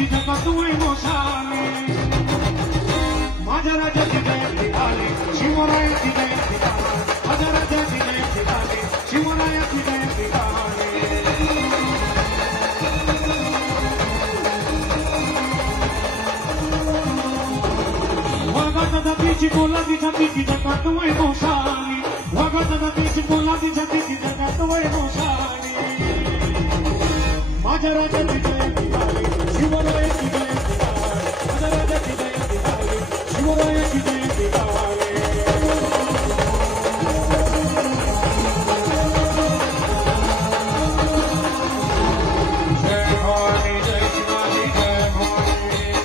जगाची जगात मोशाने माझ्या राजाची जयंती आली शिवरायाची जयंती आली माझ्या राजाची जयंती आली शिवरायाची जयंती आली वाघाचा जातीची बोलाची जातीची जगात मोशाने वाघाचा जातीची बोलाची जातीची जगात मोशाने माझ्या राजाची जयंती आली शिवरायाची जयंती आली माझ्या राजाची जयंती आली शिवरायाची जयंती आली जय भवानी जय शिवाजी जय भवानी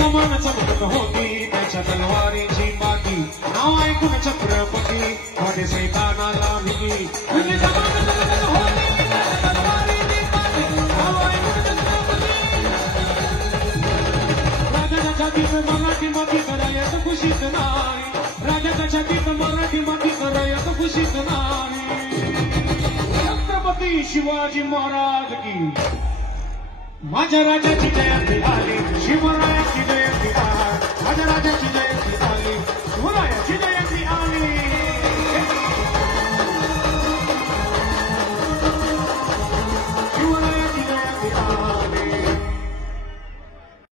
समान चमकत होती त्याच्या तलवारीची बाकी नाव ऐकून छत्रपती मध्ये सैतानाला भीती समान चमकत होती त्याच्या तलवारीची बाकी नाव ऐकून छत्रपती राजाच्या छातीत मराठी माती करायचं खुशीत नाही राजाच्या छातीत मराठी माती करायचं खुशीत नाही छत्रपती शिवाजी महाराज की माझ्या राजाची जयंती आली शिवरायाची